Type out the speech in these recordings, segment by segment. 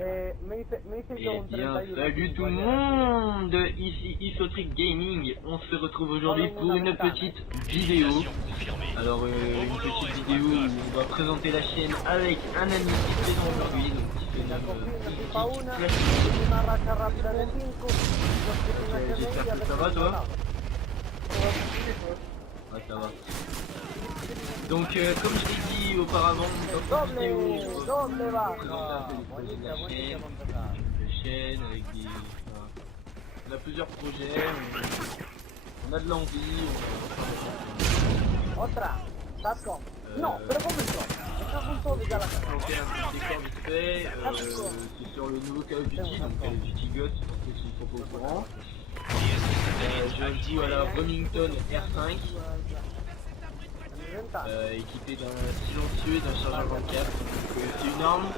Eh bien, salut tout le monde, ici Isotric Gaming. On se retrouve aujourd'hui pour une petite vidéo. Alors, une petite vidéo où on va présenter la chaîne avec un ami qui est présent aujourd'hui, donc qui se nomme J'espère que ça va, toi? Ouais, ça va. Donc, comme je l'ai dit auparavant dans cette vidéo, on va présenter un peu les projets de la chaîne, une chaîne avec des... Enfin, on a plusieurs projets, on a de l'envie, on fait un petit décor vite fait, c'est sur le nouveau Call of Duty, donc Call of Duty Ghost, pour ceux qui ne sont pas au courant. Je joue à la Remington R5. Équipé d'un silencieux et d'un chargeur 24. C'est une arme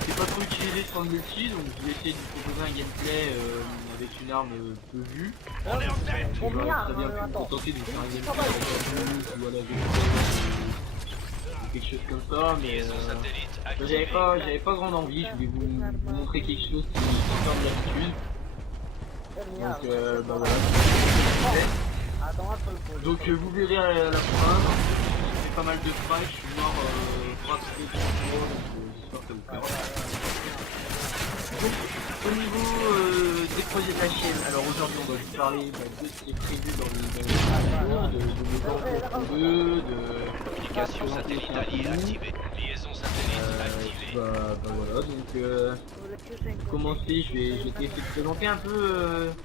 qui n'est pas trop utilisée sur le multi, donc je vais essayer de vous proposer un gameplay avec une arme peu vue. J'aurais très bien pu me contenter de faire un gameplay ou à la ou quelque chose comme ça, mais j'avais pas grande envie. Je voulais vous montrer quelque chose qui sort de l'habitude. Donc bah voilà. Donc vous verrez à la fin, j'ai fait pas mal de fights, je suis mort pratiquement tout le temps, donc j'espère que ça vous plaira. Donc au niveau des projets de la chaîne, alors aujourd'hui on va vous parler de ce qui est prévu dans les jours, de nos enjeux de l'application satellite activée, liaison satellite activée. Bah voilà, donc pour commencer je vais essayer de présenter un peu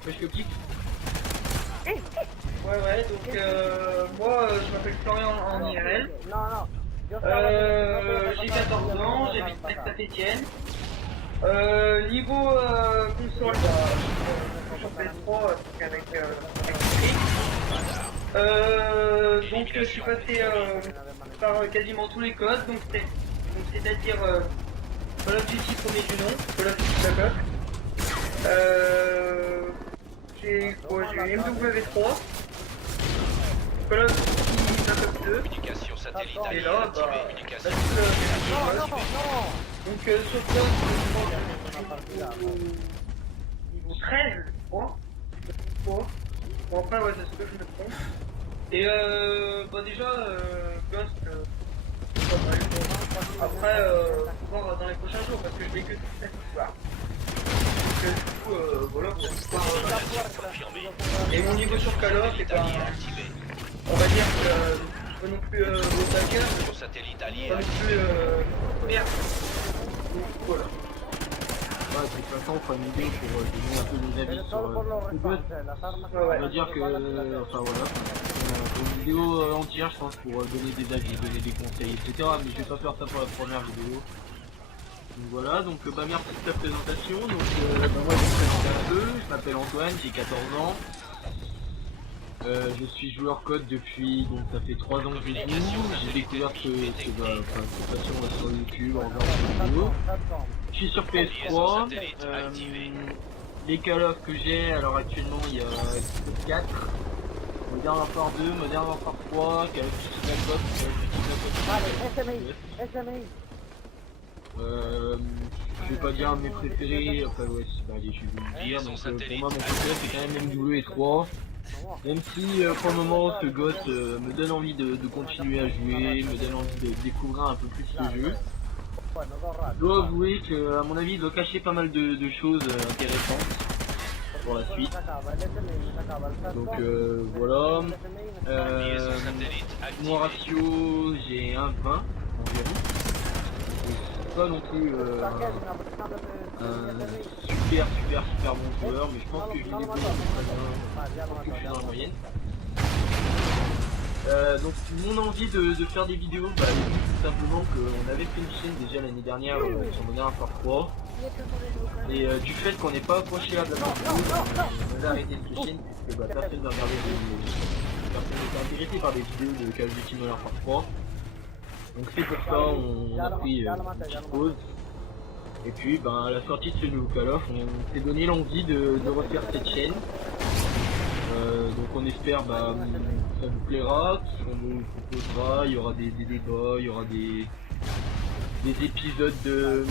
Fresh Optics. Ouais, donc moi je m'appelle Florian en IRL. J'ai 14 ans, j'habite à Saint-Étienne. Niveau console, je suis sur PS3 avec donc je suis passé par quasiment tous les codes, donc c'est-à-dire Call of Duty premier du nom, Call of Duty Black Ops. J'ai MW3, Call of Duty Black Ops 2, communication satellite et là, donc sur niveau 13, je crois. Bon après ouais, c'est ce que je me trompe. Et bah déjà Ghost, après faut voir dans les prochains jours parce que je l'ai que ce soir. Du coup, voilà, et mon niveau sur Call of, c'est pas, on va dire que pas non plus au taquet, pas non plus merde. Donc voilà. Ouais, de toute façon, on fera une vidéo pour donner un peu nos avis sur le Ghost. On va dire que, enfin voilà, une vidéo entière, je pense, pour donner des avis, donner des conseils, etc. Mais je vais pas faire ça pour la première vidéo. Donc voilà, donc bah merci de ta présentation. Donc moi je me présente un peu, je m'appelle Antoine, j'ai 14 ans. Je suis joueur code depuis, donc ça fait 3 ans que je joue. J'ai découvert cette passion sur YouTube en faisant des vidéos. Je suis sur PS3. Les Call of que j'ai, alors actuellement il y a 4. Modern Warfare 2, Modern Warfare 3, Call of Duty Black Ops, Call of Duty Black Ops. Je vais pas dire mes préférés, enfin ouais, allez, je vais vous le dire. Donc pour moi mon préféré c'est quand même MW3. Même si pour le moment ce Ghost me donne envie de continuer à jouer, me donne envie de découvrir un peu plus le jeu. Je dois avouer que à mon avis il doit cacher pas mal de choses intéressantes pour la suite. Donc voilà. Mon ratio j'ai 1,20 environ. Pas non plus un super bon joueur, mais je pense que je l'ai beaucoup très bien, je pense que je suis dans la moyenne. Donc mon envie de faire des vidéos, bah, tout simplement qu'on avait fait une chaîne déjà l'année dernière sur Modern Warfare 3, et du fait qu'on n'est pas approché à de la vidéo, on avait arrêté cette chaîne puisque bah, personne n'a regardé personne n'était intéressé par des vidéos de Call of Duty Modern Warfare 3. Donc c'est pour ça on a pris une petite pause. Et puis ben, à la sortie de ce nouveau Call of, on s'est donné l'envie de refaire cette chaîne. Donc on espère bah, ça vous plaira, qu'on nous proposera, il y aura des débats, il y aura des épisodes de...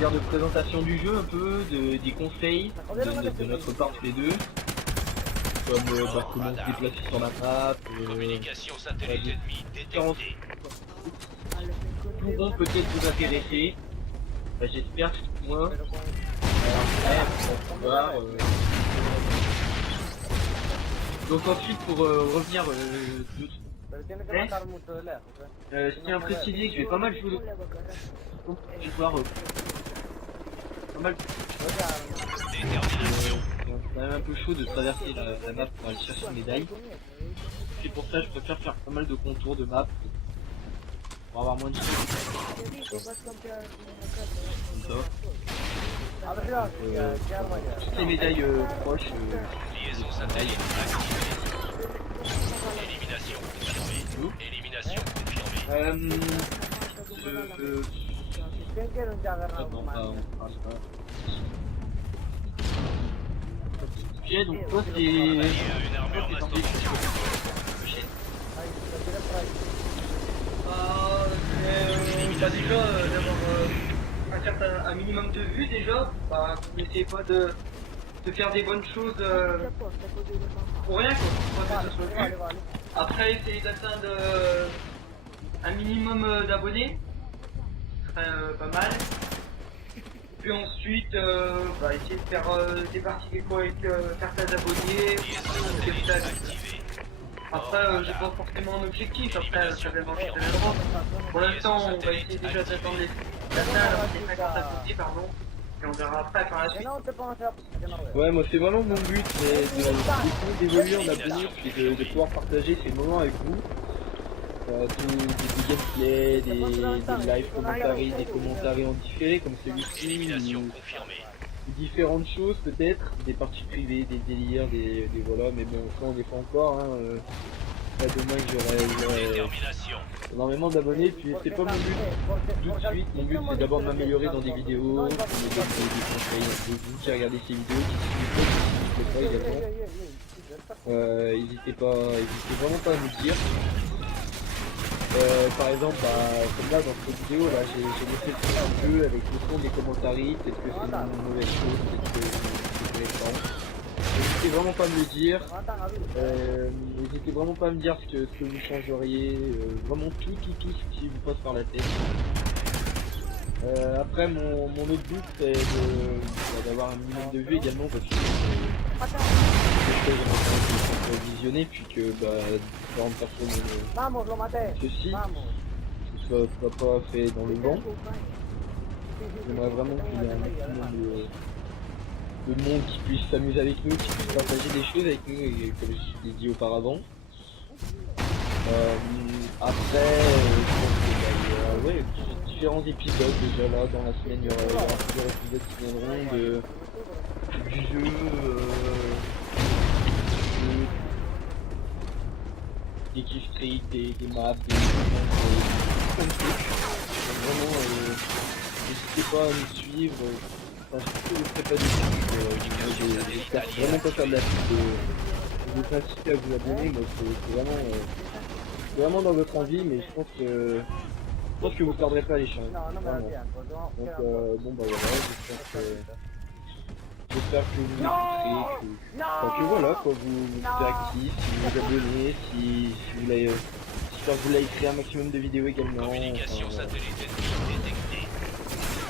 dire, de présentation du jeu un peu, des conseils de notre part tous les deux. Comme comment se déplacer sur la map, Communication satellite ennemi différents détectée. pourront peut-être vous intéresser. J'espère que moi. Après, on va voir, donc ensuite pour revenir je tiens à préciser que je vais pas mal jouer je vais voir pas mal Détermination. c'est quand même un peu chaud de traverser la map pour aller chercher une médaille. C'est pour ça que je préfère faire pas mal de contours de map pour avoir moins de choses. Comme ça. Toutes les médailles proches. Liaison satellite activée. Élimination confirmée. Élimination confirmée. Ok, donc toi c'est Une armure massive. Déjà d'avoir un minimum de vues déjà, bah, n'essayez pas de faire des bonnes choses pour rien quoi, pas que ce soit vu. Après essayez d'atteindre un minimum d'abonnés, ce serait pas mal. Puis ensuite, essayer de faire des parties déco avec certains abonnés, des tags. Après, j'ai pas forcément un objectif, après ça va marcher très droit. Pour l'instant, on va essayer déjà d'atteindre les 50 abonnés, pardon, et on verra après par la suite. Ouais, moi c'est vraiment mon but, c'est d'évoluer en abonnés et de pouvoir partager ces moments avec vous. Des gameplays, des live commentaries, des commentaires en différé comme celui-ci, Élimination confirmée. différentes choses peut-être, des parties privées, des délires, des voilà, mais bon ça on n'est pas encore, hein, là demain j'aurai Détermination. énormément d'abonnés, puis c'est pas mon but tout de suite, mon but c'est d'abord de m'améliorer dans des vidéos, de me donner des conseils de vous qui regardez ces vidéos, qui suivent pas également. N'hésitez vraiment pas à nous dire. Par exemple, comme là dans cette vidéo, là j'ai laissé le son un peu avec le son des commentaires, peut-être que c'est une mauvaise chose, peut-être que c'est intéressant. N'hésitez vraiment pas à me le dire, n'hésitez vraiment pas à me dire ce que vous changeriez, vraiment tout ce qui vous passe par la tête. Après mon autre but c'est d'avoir un minimum de vues également parce que j'aimerais visionner puis que différentes personnes ceci ce soit pas fait dans le vent. J'aimerais vraiment qu'il y ait un maximum de monde qui puisse s'amuser avec nous, qui puisse partager des choses avec nous et comme je l'ai dit auparavant. Après je pense que ouais, différents épisodes déjà là dans la semaine, il y aura plusieurs épisodes qui viendront du jeu, des kill streaks, des maps, des plein de trucs. Donc vraiment n'hésitez pas à nous suivre, enfin je ne ferai pas de suite, j'espère vraiment pas faire de la pub, je vous incite à vous abonner, moi c'est vraiment dans votre envie, mais je pense que vous perdrez pas les chances. Vraiment. Donc bon voilà, j'espère que vous écouterez, que voilà quoi, vous êtes actifs, si vous vous abonnez, si vous voulez, j'espère que vous likerez un maximum de vidéos également. Communication satellite ennemi détectée.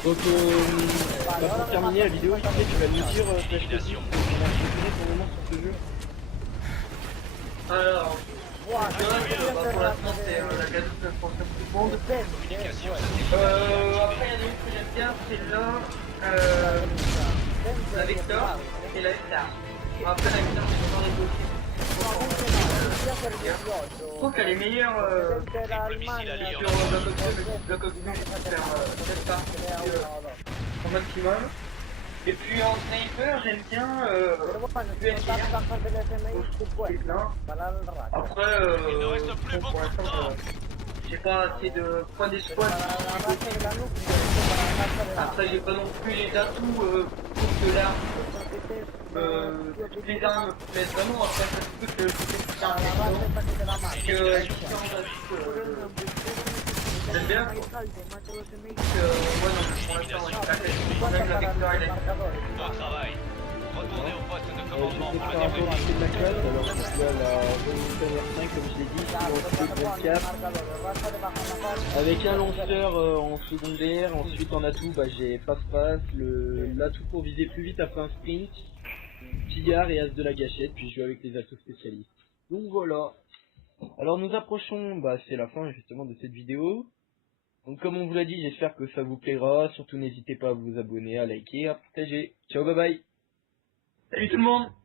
Donc pour terminer la vidéo, tu vas nous dire ton moment sur ce jeu. Alors, pour l'instant c'est la cadeau de tout le monde. Communication Après il y en a une que j'aime bien, c'est là, la Vector et la Star. Après la Vector c'est vraiment négocié. Je trouve qu'elle est meilleure sur Black Ops 2, je préfère cette partie au maximum. Et puis en sniper, j'aime bien USR. Je trouve que c'est plein. Après, pour l'instant, j'ai pas assez de points d'espoir. Après, j'ai pas non plus les atouts pour que l'arme, toutes les armes me plaisent vraiment. Après, ça se peut que je fais un et que les différents atouts, j'aime bien. Donc, ouais, non, pour l'instant, j'ai pas fait. du de la classe, alors je suis à la Revolution R5 comme je l'ai dit, sur le 24. Avec un lanceur en secondaire, ensuite en atout, bah, j'ai passe-passe, l'atout pour viser plus vite après un sprint, cigare et as de la gâchette, puis je joue avec les assauts spécialistes. Donc voilà. Alors nous approchons, bah c'est la fin justement de cette vidéo. Donc comme on vous l'a dit, j'espère que ça vous plaira, surtout n'hésitez pas à vous abonner, à liker, à partager. Ciao, bye bye. Salut tout le monde!